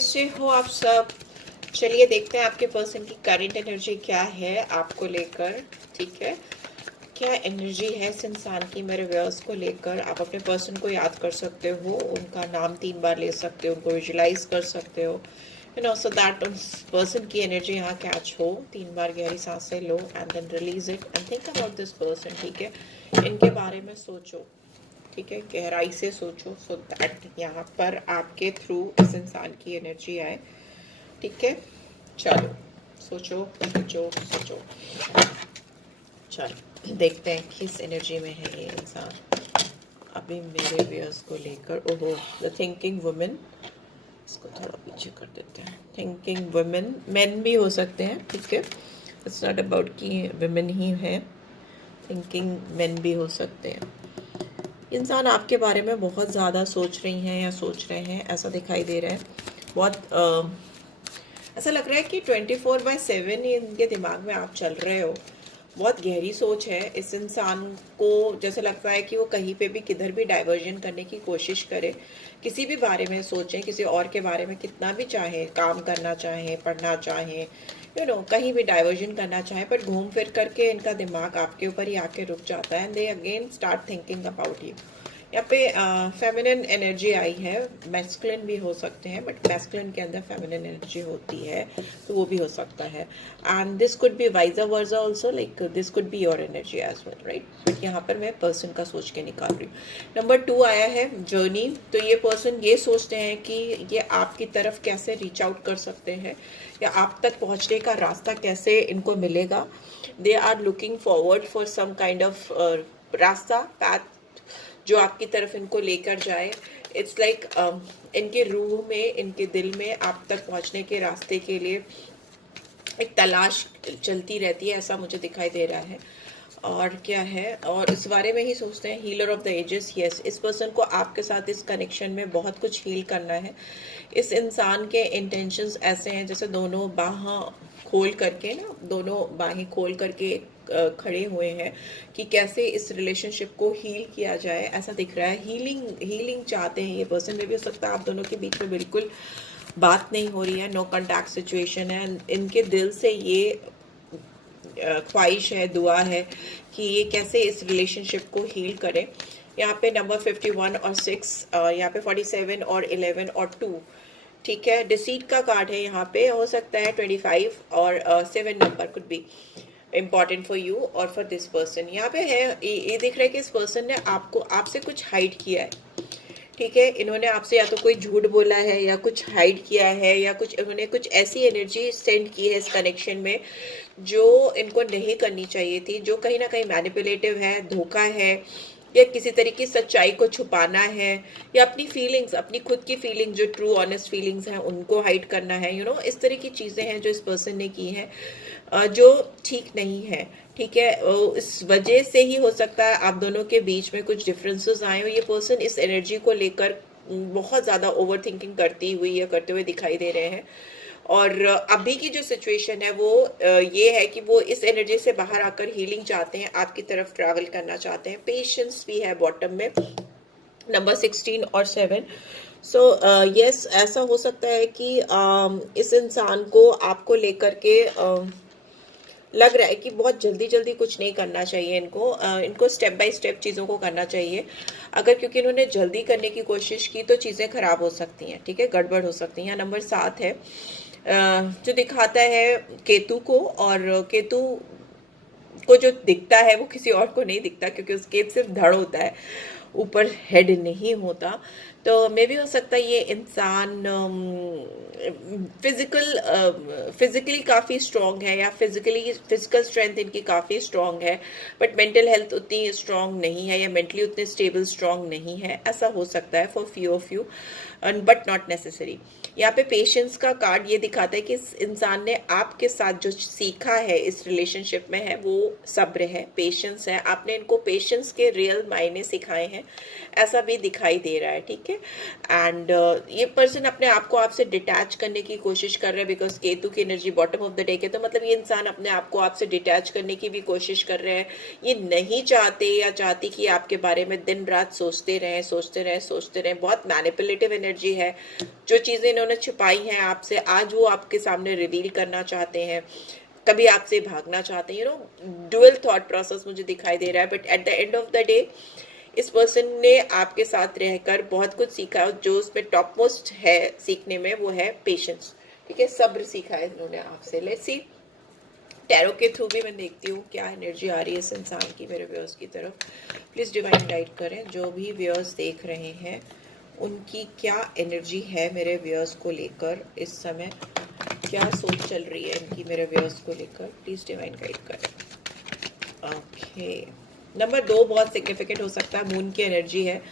कैसे हो आप सब। चलिए देखते हैं आपके पर्सन की करंट एनर्जी क्या है आपको लेकर। ठीक है, क्या एनर्जी है इस इंसान की मेरे व्यूअर्स को लेकर। आप अपने पर्सन को याद कर सकते हो, उनका नाम 3 बार ले सकते हो, उनको विजुलाइज कर सकते हो, सो दैट उस पर्सन की एनर्जी यहाँ कैच हो। 3 बार गहरी सांसें लो and then release it and think about this person. ठीक है, इनके बारे में सोचो। ठीक है, गहराई से सोचो सो दैट यहाँ पर आपके थ्रू इस इंसान की एनर्जी आए। ठीक है, चलो सोचो सोचो सोचो। चलो देखते हैं किस एनर्जी में है ये इंसान अभी मेरे व्यूअर्स को लेकर। ओहो, द थिंकिंग वुमेन। इसको थोड़ा पीछे कर देते हैं। थिंकिंग वुमेन, मेन भी हो सकते हैं। ठीक है, इट्स नॉट अबाउट कि वुमेन ही है, थिंकिंग मेन भी हो सकते हैं। इंसान आपके बारे में बहुत ज़्यादा सोच रही हैं या सोच रहे हैं, ऐसा दिखाई दे रहा है। बहुत ऐसा लग रहा है कि 24/7 इनके दिमाग में आप चल रहे हो। बहुत गहरी सोच है इस इंसान को। जैसे लगता है कि वो कहीं पे भी किधर भी डाइवर्जन करने की कोशिश करे, किसी भी बारे में सोचें, किसी और के बारे में कितना भी चाहे, काम करना चाहे, पढ़ना चाहे, कहीं भी डाइवर्जन करना चाहे, पर घूम फिर करके इनका दिमाग आपके ऊपर ही आके रुक जाता है and they again start thinking about you. यहाँ पे फेमिनिन एनर्जी आई है, मैस्कुलिन भी हो सकते हैं, बट मैस्कुलिन के अंदर फेमिनिन एनर्जी होती है, तो वो भी हो सकता है। And this could be vice versa also, like this could be your energy as well, right. But यहाँ पर मैं पर्सन का सोच के निकाल रही हूँ। नंबर 2 आया है जर्नी। तो ये पर्सन ये सोचते हैं कि ये आपकी तरफ कैसे रीच आउट कर सकते हैं, या आप तक पहुँचने का रास्ता कैसे इनको मिलेगा। They are looking forward for some kind of रास्ता, पैथ, जो आपकी तरफ इनको लेकर जाए। इट्स लाइक इनके रूह में, इनके दिल में आप तक पहुंचने के रास्ते के लिए एक तलाश चलती रहती है, ऐसा मुझे दिखाई दे रहा है। और क्या है, और इस बारे में ही सोचते हैं। Healer of the ages, yes, इस पर्सन को आपके साथ इस कनेक्शन में बहुत कुछ हील करना है। इस इंसान के इंटेंशंस ऐसे हैं जैसे दोनों बाहें खोल करके ना, दोनों बाहें खोल करके खड़े हुए हैं कि कैसे इस रिलेशनशिप को हील किया जाए, ऐसा दिख रहा है। हीलिंग चाहते हैं ये पर्सन। में भी हो सकता है आप दोनों के बीच में बिल्कुल बात नहीं हो रही है, नो कॉन्टैक्ट सिचुएशन है। इनके दिल से ये ख्वाहिश है, दुआ है कि ये कैसे इस रिलेशनशिप को हील करें। यहाँ पे नंबर 51 और 6, यहाँ पे 47 और 11 और 2। ठीक है, डिसीट का कार्ड है यहाँ पे। हो सकता है 25 और 7 number could be important for you और फॉर दिस पर्सन। यहाँ पे है, ये दिख रहा है कि इस पर्सन ने आपसे कुछ हाइड किया है। ठीक है, इन्होंने आपसे या तो कोई झूठ बोला है, या कुछ हाइड किया है, या कुछ इन्होंने कुछ ऐसी एनर्जी सेंड की है इस कनेक्शन में जो इनको नहीं करनी चाहिए थी, जो कहीं ना कहीं मैनिपुलेटिव है, धोखा है, या किसी तरीके की सच्चाई को छुपाना है, या अपनी फीलिंग्स, अपनी खुद की फीलिंग्स जो ट्रू ऑनेस्ट फीलिंग्स हैं उनको हाइड करना है। इस तरह की चीज़ें हैं जो इस पर्सन ने की हैं, जो ठीक नहीं है। ठीक है, इस वजह से ही हो सकता है आप दोनों के बीच में कुछ डिफरेंसेस आए हो। ये पर्सन इस एनर्जी को लेकर बहुत ज़्यादा ओवर थिंकिंग करती हुई या करते हुए दिखाई दे रहे हैं। और अभी की जो सिचुएशन है वो ये है कि वो इस एनर्जी से बाहर आकर हीलिंग चाहते हैं, आपकी तरफ ट्रैवल करना चाहते हैं। पेशेंस भी है बॉटम में, नंबर 16 और 7। सो यस, ऐसा हो सकता है कि इस इंसान को आपको लेकर के लग रहा है कि बहुत जल्दी जल्दी कुछ नहीं करना चाहिए इनको स्टेप बाय स्टेप चीज़ों को करना चाहिए। अगर क्योंकि इन्होंने जल्दी करने की कोशिश की तो चीज़ें खराब हो सकती हैं। ठीक है, गड़बड़ हो सकती हैं। नंबर 7 है, जो दिखाता है केतु को, और केतु को जो दिखता है वो किसी और को नहीं दिखता, क्योंकि उसके सिर्फ धड़ होता है, ऊपर हेड नहीं होता। तो मे भी हो सकता है ये इंसान फिजिकली काफ़ी स्ट्रॉन्ग है, या फिजिकल स्ट्रेंथ इनकी काफ़ी स्ट्रॉन्ग है, बट मेंटल हेल्थ उतनी स्ट्रॉन्ग नहीं है, या मेंटली उतने स्टेबल स्ट्रॉन्ग नहीं है। ऐसा हो सकता है for few of you, but not necessary. यहाँ पे पेशेंस का कार्ड ये दिखाता है कि इस इंसान ने आपके साथ जो सीखा है इस रिलेशनशिप में है वो सब्र है, पेशेंस है। आपने इनको पेशेंस के रियल मायने सिखाए हैं, ऐसा भी दिखाई दे रहा है। ठीक है, एंड ये पर्सन अपने आप को आपसे डिटैच करने की कोशिश कर रहा है, बिकॉज केतु की energy bottom of the day के, तो मतलब ये इंसान अपने आप को आपसे डिटैच करने की भी कोशिश कर रहे हैं। ये नहीं चाहते या चाहती कि आपके बारे में दिन रात सोचते रहें। बहुत मैनिपुलेटिव एनर्जी है। जो चीज़ें इन्होंने छिपाई हैं आपसे, आज वो आपके सामने रिवील करना चाहते हैं, कभी आपसे भागना चाहते हैं, डुअल थॉट प्रोसेस मुझे दिखाई दे रहा है। But at the end of the day इस पर्सन ने आपके साथ रहकर बहुत कुछ सीखा, जो उसमें टॉप मोस्ट है सीखने में वो है पेशेंस, ठीक है, सब्र सीखा है इन्होंने आपसे। लेट्स सी टैरो के थ्रू भी मैं देखती हूँ क्या एनर्जी आ रही है इस इंसान की मेरे व्यूअर्स की तरफ। प्लीज़ डिवाइन गाइड करें, जो भी व्यूअर्स देख रहे हैं उनकी क्या एनर्जी है मेरे व्यूअर्स को लेकर इस समय, क्या सोच चल रही है इनकी मेरे व्यूअर्स को लेकर, प्लीज़ डिवाइन गाइड करें। ओके, नंबर 2 बहुत सिग्निफिकेंट हो सकता है, मून की एनर्जी है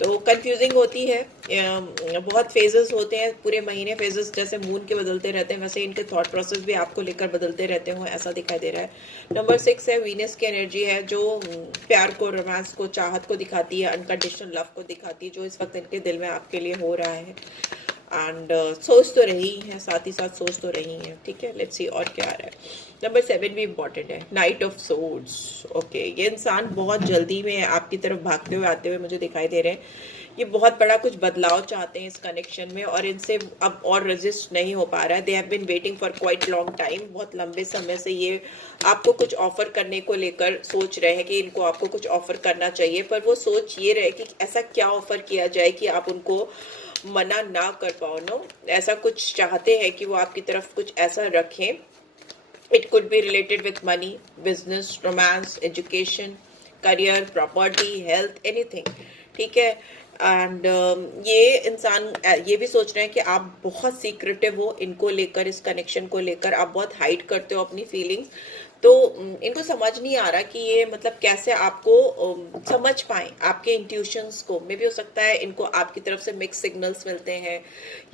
तो कंफ्यूजिंग होती है, बहुत फेजेस होते हैं पूरे महीने, फेजेस जैसे मून के बदलते रहते हैं वैसे इनके थॉट प्रोसेस भी आपको लेकर बदलते रहते हो, ऐसा दिखाई दे रहा है। नंबर 6 है वीनस की एनर्जी है, जो प्यार को, रोमांस को, चाहत को दिखाती है, अनकंडीशनल लव को दिखाती है, जो इस वक्त इनके दिल में आपके लिए हो रहा है। एंड सोच तो रही हैं, साथ ही साथ सोच तो रही हैं, ठीक है। लेट्स सी और क्या आ रहा है। नंबर 7 भी इम्पॉर्टेंट है, नाइट ऑफ सोर्ड्स। ओके, ये इंसान बहुत जल्दी में आपकी तरफ भागते हुए आते हुए मुझे दिखाई दे रहे हैं, ये बहुत बड़ा कुछ बदलाव चाहते हैं इस कनेक्शन में और इनसे अब और रेजिस्ट नहीं हो पा रहा है। They have been waiting for quite long time, बहुत लंबे समय से ये आपको कुछ ऑफर करने को लेकर सोच रहे हैं कि इनको आपको कुछ ऑफर करना चाहिए, पर वो सोच ये रहे कि ऐसा क्या ऑफर किया जाए कि आप उनको मना ना कर पाओ। नो, ऐसा कुछ चाहते हैं कि वो आपकी तरफ कुछ ऐसा रखें। It could be related with money, business, romance, education, career, property, health, anything, ठीक है। एंड ये इंसान ये भी सोच रहे हैं कि आप बहुत सीक्रेटिव हो इनको लेकर, इस कनेक्शन को लेकर आप बहुत हाइड करते हो अपनी फीलिंग्स, तो इनको समझ नहीं आ रहा कि ये मतलब कैसे आपको समझ पाए, आपके इंट्यूशंस को। मे भी हो सकता है इनको आपकी तरफ से मिक्स सिग्नल्स मिलते हैं,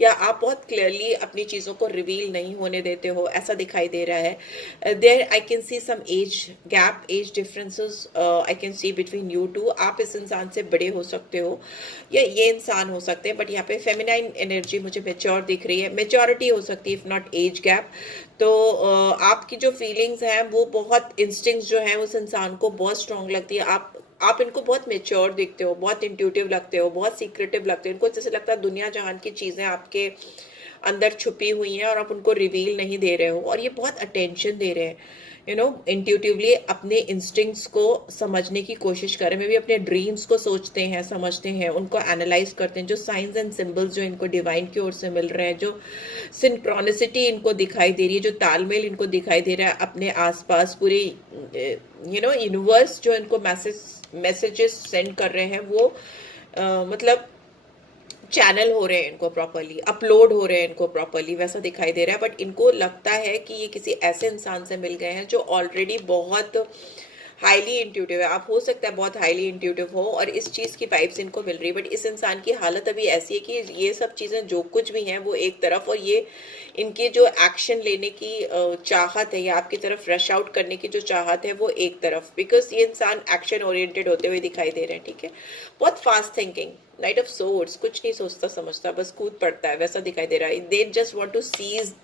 या आप बहुत क्लियरली अपनी चीज़ों को रिवील नहीं होने देते हो, ऐसा दिखाई दे रहा है। There I can see some age gap, age differences I can see between you two. आप इस इंसान से बड़े हो सकते हो या ये इंसान हो सकते हैं, बट यहाँ पे फेमिनाइन एनर्जी मुझे मेच्योर दिख रही है, मेच्योरिटी हो सकती है इफ नॉट एज गैप। तो आपकी जो फीलिंग्स हैं वो बहुत, इंस्टिंक्ट्स जो हैं उस इंसान को बहुत स्ट्रांग लगती है। आप इनको बहुत मेच्योर दिखते हो, बहुत इंट्यूटिव लगते हो, बहुत सीक्रेटिव लगते हो, इनको जैसे लगता है दुनिया जहान की चीज़ें आपके अंदर छुपी हुई हैं और आप उनको रिवील नहीं दे रहे हो, और ये बहुत अटेंशन दे रहे हैं, इंट्यूटिवली अपने इंस्टिंक्ट्स को समझने की कोशिश करें। मे भी अपने ड्रीम्स को सोचते हैं, समझते हैं, उनको एनालाइज करते हैं, जो साइंस एंड सिंबल्स जो इनको डिवाइन की ओर से मिल रहे हैं, जो सिंक्रोनिसिटी इनको दिखाई दे रही है, जो तालमेल इनको दिखाई दे रहा है अपने आसपास, पूरे यूनिवर्स जो इनको मैसेजेस सेंड कर रहे हैं, वो मतलब चैनल हो रहे हैं इनको प्रॉपरली, अपलोड हो रहे हैं इनको प्रॉपरली, वैसा दिखाई दे रहा है। बट इनको लगता है कि ये किसी ऐसे इंसान से मिल गए हैं जो ऑलरेडी बहुत हाईली इंट्यूटिव है। आप हो सकता है बहुत हाईली इंट्यूटिव हो और इस चीज़ की वाइब्स इनको मिल रही है, बट इस इंसान की हालत अभी ऐसी है कि ये सब चीज़ें जो कुछ भी हैं वो एक तरफ, और ये इनकी जो एक्शन लेने की चाहत है या आपकी तरफ रश आउट करने की जो चाहत है वो एक तरफ, बिकॉज ये इंसान एक्शन ओरिएंटेड होते हुए दिखाई दे रहे हैं, ठीक है। बहुत fast thinking, night of swords, कुछ नहीं सोचता समझता, बस कूद पड़ता है, वैसा दिखाई दे रहा है। They just want to cease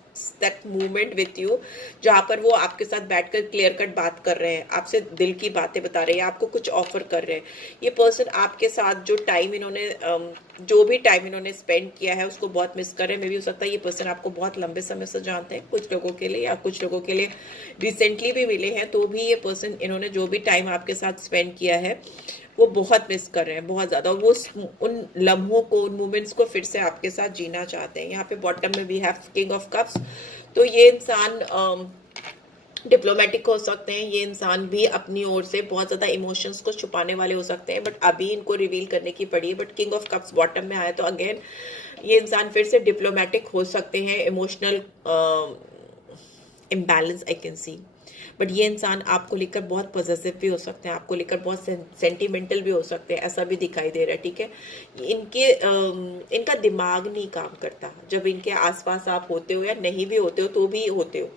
that movement with you, जहाँ पर वो आपके साथ बैठकर क्लियर कट बात कर रहे हैं, आपसे दिल की बातें बता रहे हैं, आपको कुछ ऑफर कर रहे हैं। ये पर्सन आपके साथ जो टाइम इन्होंने जो भी टाइम इन्होंने स्पेंड किया है उसको बहुत मिस कर रहे हैं। मे भी हो सकता है ये पर्सन आपको बहुत लंबे समय से जानते हैं, कुछ लोगों के लिए, या कुछ लोगों के लिए रिसेंटली भी मिले हैं, तो भी ये पर्सन, इन्होंने जो भी टाइम आपके साथ स्पेंड किया है वो बहुत मिस कर रहे हैं, बहुत ज़्यादा। वो उन लम्हों को, उन मोमेंट्स को फिर से आपके साथ जीना चाहते हैं। यहाँ पे बॉटम में we have king of cups, तो ये इंसान डिप्लोमेटिक हो सकते हैं, ये इंसान भी अपनी ओर से बहुत ज़्यादा इमोशंस को छुपाने वाले हो सकते हैं, बट अभी इनको रिवील करने की पड़ी है। But king of cups bottom में आया तो अगेन ये इंसान फिर से डिप्लोमेटिक हो सकते हैं, emotional imbalance I can C. But ये इंसान आपको लेकर बहुत पॉजिटिव भी हो सकते हैं, आपको लेकर बहुत सेंटिमेंटल भी हो सकते हैं, ऐसा भी दिखाई दे रहा है, ठीक है। इनका दिमाग नहीं काम करता जब इनके आसपास आप होते हो, या नहीं भी होते हो तो भी होते हो,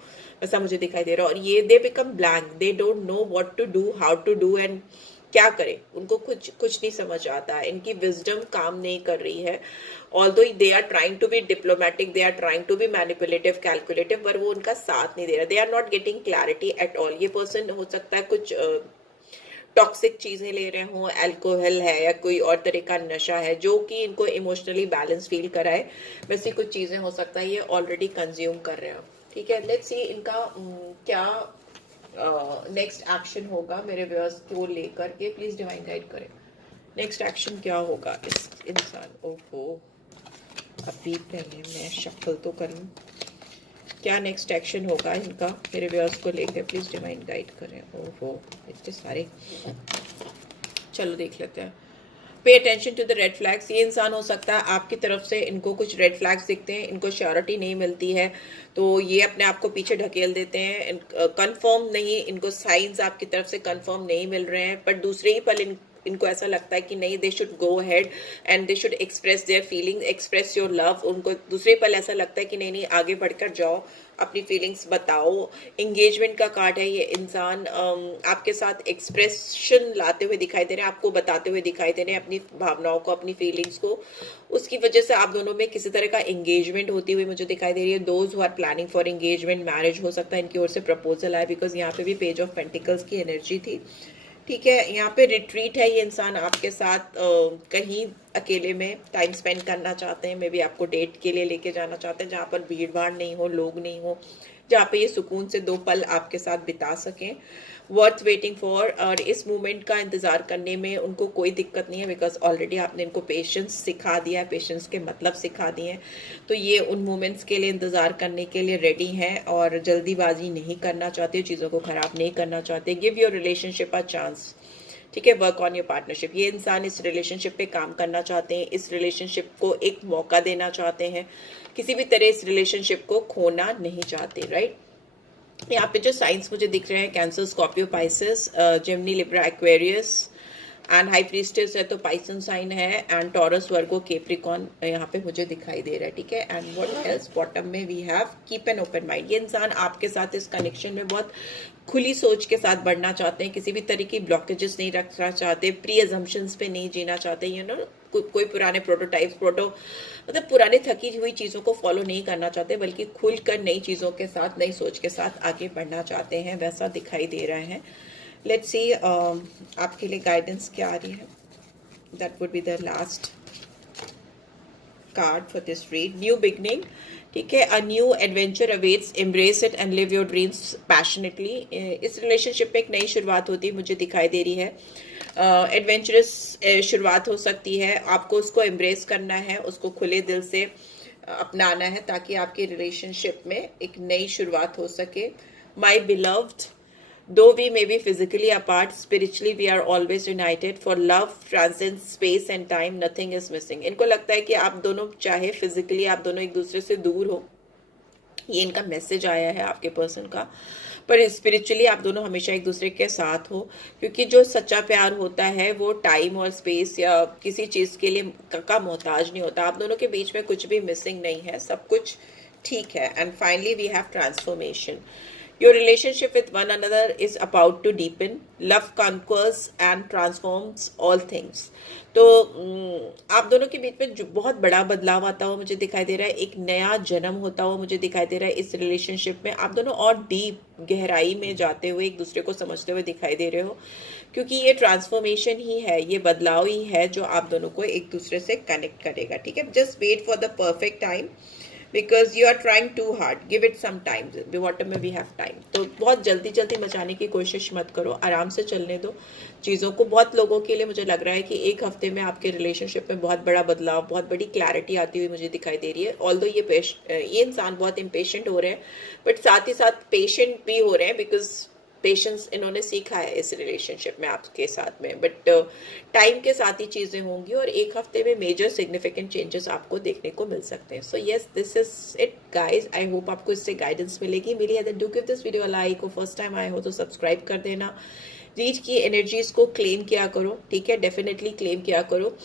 ऐसा मुझे दिखाई दे रहा है। और ये they become blank, they don't know what to do, how to do, and क्या करें, उनको कुछ नहीं समझ आता है। इनकी विजडम काम नहीं कर रही है, although they are trying to be diplomatic, they are trying to be manipulative, calculative, पर वो उनका साथ नहीं दे रहा, they are not getting clarity at all. ये पर्सन हो सकता है कुछ टॉक्सिक चीजें ले रहे हों, अल्कोहल है या कोई और तरह का नशा है जो कि इनको इमोशनली बैलेंस फील कराए, वैसी कुछ चीजें हो सकता है ये ऑलरेडी कंज्यूम कर रहे हो। ठीक है, लेट्स सी इनका क्या नेक्स्ट एक्शन होगा मेरे व्यूअर्स को लेकर के। प्लीज डिवाइन गाइड करें, नेक्स्ट एक्शन क्या होगा इस इंसान। ओहो, अभी पहले मैं शफल तो करूं, क्या नेक्स्ट एक्शन होगा इनका मेरे व्यूअर्स को लेकर, प्लीज डिवाइन गाइड करें। ओहो, इतने सारे, चलो देख लेते हैं। Pay attention to the red flags. ये इंसान हो सकता है आपकी तरफ से इनको कुछ रेड फ्लैग्स दिखते हैं, इनको श्योरिटी नहीं मिलती है तो ये अपने आप को पीछे ढकेल देते हैं। कंफर्म नहीं, इनको साइंस आपकी तरफ से कंफर्म नहीं मिल रहे हैं, पर दूसरे ही पल इनको ऐसा लगता है कि नहीं, they should go ahead and they should express their feelings, express your love. उनको दूसरे पल ऐसा लगता है कि नहीं नहीं, आगे बढ़कर जाओ, अपनी फीलिंग्स बताओ। एंगेजमेंट का कार्ड है, ये इंसान आपके साथ एक्सप्रेशन लाते हुए दिखाई दे रहे हैं, आपको बताते हुए दिखाई दे रहे हैं अपनी भावनाओं को, अपनी फीलिंग्स को। उसकी वजह से आप दोनों में किसी तरह का एंगेजमेंट होती हुई मुझे दिखाई दे रही है। Those who are planning for engagement, marriage हो सकता है इनकी ओर से प्रपोजल आए, बिकॉज यहाँ पे भी पेज ऑफ पेंटिकल्स की एनर्जी थी। ठीक है, यहाँ पे रिट्रीट है, ये इंसान आपके साथ कहीं अकेले में टाइम स्पेंड करना चाहते हैं, मे बी आपको डेट के लिए लेके जाना चाहते हैं जहाँ पर भीड़ भाड़ नहीं हो, लोग नहीं हो, जहाँ पे ये सुकून से 2 पल आपके साथ बिता सकें। वर्थ वेटिंग फॉर, और इस मोमेंट का इंतजार करने में उनको कोई दिक्कत नहीं है, बिकॉज ऑलरेडी आपने इनको पेशेंस सिखा दिया है, पेशेंस के मतलब सिखा दिए हैं, तो ये उन मोमेंट्स के लिए इंतजार करने के लिए रेडी हैं और जल्दीबाजी नहीं करना चाहते, चीज़ों को खराब नहीं करना चाहते। Give your relationship a chance. ठीक है, वर्क ऑन योर पार्टनरशिप। ये इंसान इस रिलेशनशिप पे काम करना चाहते हैं, इस रिलेशनशिप को एक मौका देना चाहते हैं, किसी भी तरह इस रिलेशनशिप को खोना नहीं चाहते, राइट। यहाँ पे जो साइंस मुझे दिख रहे हैं, Cancer, Scorpio, Pisces, Gemini, Libra, Aquarius and high priestess है तो पाइसन साइन है, एंड टॉरस, वर्गो, कैप्रिकॉर्न यहाँ पे मुझे दिखाई दे रहा है। ठीक है, एंड व्हाट एल्स, बॉटम में we have keep an open mind. ये इंसान आपके साथ इस कनेक्शन में बहुत खुली सोच के साथ बढ़ना चाहते हैं, किसी भी तरह की ब्लॉकेजेस नहीं रखना चाहते, प्री अजम्पशंस पे नहीं जीना चाहते, यू नो, कोई पुराने प्रोटोटाइप्स मतलब पुराने थकी हुई चीज़ों को फॉलो नहीं करना चाहते, बल्कि खुलकर नई चीज़ों के साथ, नई सोच के साथ आगे बढ़ना चाहते हैं, वैसा दिखाई दे रहा है। लेट्स सी आपके लिए गाइडेंस क्या आ रही है। That would be the last card for this read. New beginning. ठीक है, a new adventure awaits, embrace it and live your dreams passionately. इस रिलेशनशिप में एक नई शुरुआत होती मुझे दिखाई दे रही है, एडवेंचरस शुरुआत हो सकती है, आपको उसको एम्ब्रेस करना है, उसको खुले दिल से अपनाना है ताकि आपकी रिलेशनशिप में एक नई शुरुआत हो सके। माई beloved, though we may be physically apart, spiritually we are always united, for love transcends space and time, nothing is missing। इनको लगता है कि आप दोनों चाहे फिजिकली आप दोनों एक दूसरे से दूर हो, ये इनका मैसेज आया है आपके पर्सन का, पर स्पिरिचुअली आप दोनों हमेशा एक दूसरे के साथ हो, क्योंकि जो सच्चा प्यार होता है वो टाइम और स्पेस या किसी चीज़ के लिए का मोहताज नहीं होता। आप दोनों के बीच में कुछ भी मिसिंग नहीं है, सब कुछ ठीक है। And finally we have transformation. Your relationship with one another is about to deepen. Love conquers and transforms all things. तो आप दोनों के बीच में जो बहुत बड़ा बदलाव आता हुआ मुझे दिखाई दे रहा है, एक नया जन्म होता हुआ मुझे दिखाई दे रहा है इस रिलेशनशिप में। आप दोनों और डीप गहराई में जाते हुए एक दूसरे को समझते हुए दिखाई दे रहे हो, क्योंकि ये ट्रांसफॉर्मेशन ही है, ये बदलाव ही है जो आप दोनों को एक दूसरे से कनेक्ट करेगा। ठीक है, just wait for the perfect time, because you are trying too hard, give it some time, bottom में वी हैव टाइम। तो बहुत जल्दी जल्दी मचाने की कोशिश मत करो, आराम से चलने दो चीज़ों को। बहुत लोगों के लिए मुझे लग रहा है कि 1 हफ्ते में आपके रिलेशनशिप में बहुत बड़ा बदलाव, बहुत बड़ी क्लैरिटी आती हुई मुझे दिखाई दे रही है। ऑल्दो ये इंसान बहुत इम्पेशेंट हो रहे हैं, बट साथ ही साथ पेशेंट भी हो रहे हैं, बिकॉज पेशेंस इन्होंने सीखा है इस रिलेशनशिप में आपके साथ में। बट टाइम के साथ ही चीज़ें होंगी और 1 हफ्ते में मेजर सिग्निफिकेंट चेंजेस आपको देखने को मिल सकते हैं। सो yes, this is it guys. I hope आपको इससे गाइडेंस मिलेगी। मिली है do give this video a like, और फर्स्ट टाइम आए हो तो सब्सक्राइब कर देना। रीड की एनर्जीज को क्लेम किया करो, ठीक है, डेफिनेटली क्लेम किया करो।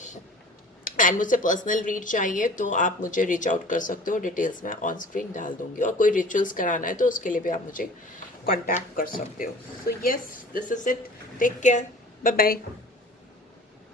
एंड मुझसे पर्सनल रीड चाहिए तो आप मुझे रीच आउट कर सकते हो, डिटेल्स मैं ऑन स्क्रीन डाल दूंगी। और कोई रिचुअल्स कराना है तो उसके लिए भी आप मुझे कॉन्टैक्ट कर सकते हो। So yes, this is it. Take care, bye bye.